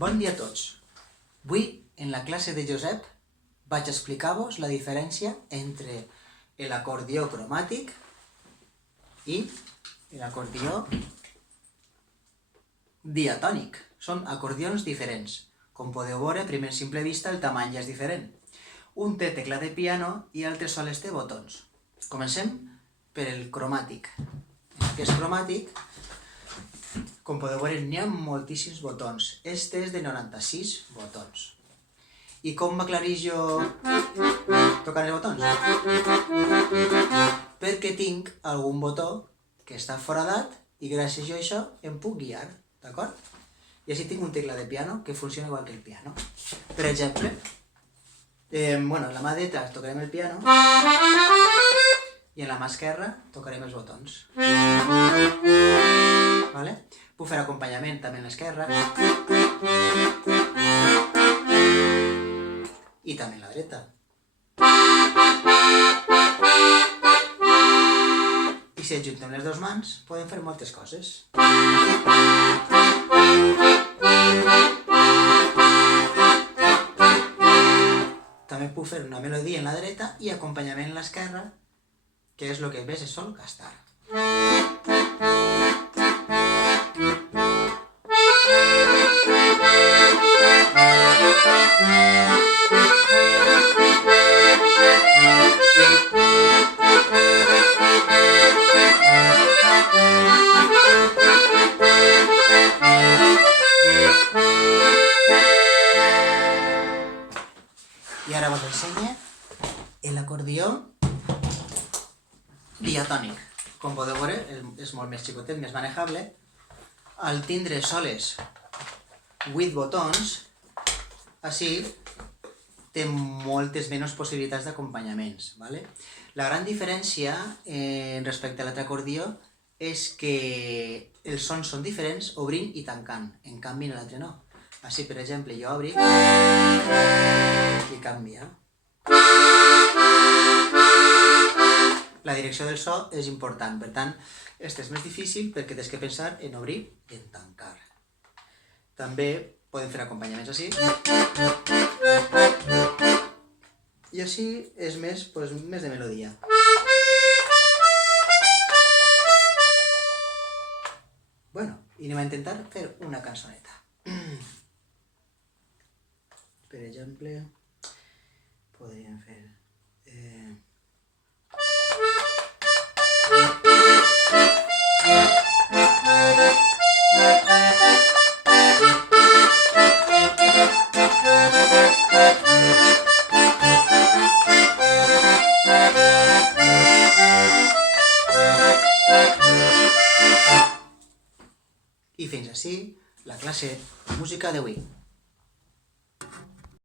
Bon dia a tots. Avui, en la classe de Josep, vaig explicar-vos la diferència entre l'acordió cromàtic i l'acordió diatònic. Són acordions diferents. Com podeu veure, a primer simple vista, el tamany ja és diferent. Un té tecla de piano i l'altre sols té botons. Comencem per el cromàtic. En aquest cromàtic, com podeu veure, n'hi ha moltíssims botons. Este és de 96 botons. I com m'aclarís jo tocant els botons? Perquè tinc algun botó que està foradat i gràcies a això em puc guiar, d'acord? I així tinc un tecla de piano que funciona igual que el piano. Per exemple, en la mà dreta tocarem el piano i en la mà esquerra tocarem els botons. Puc fer acompanyament també en l'esquerra i també en la dreta. I si ajuntem les dues mans, podem fer moltes coses. També puc fer una melodia en la dreta i acompanyament en l'esquerra, que és el que ves és sol castar. I ara vos ensenyo l'acordió diatònic. Com podeu veure, és molt més xicotet, més manejable. Al tindre soles 8 botons, així té moltes menys possibilitats d'acompanyaments. La gran diferència respecte a l'altre acordió és que els sons són diferents obrint i tancant, en canvi en l'altre no. Així, per exemple, jo obric i canvia. La direcció del so és important, per tant, este és més difícil perquè tens que pensar en obrir i en tancar. També podem fer acompanyaments així. I així és més de melodia. I anem a intentar fer una cançoneta. Per exemple, podríem fer... I fins ací la classe de música d'avui.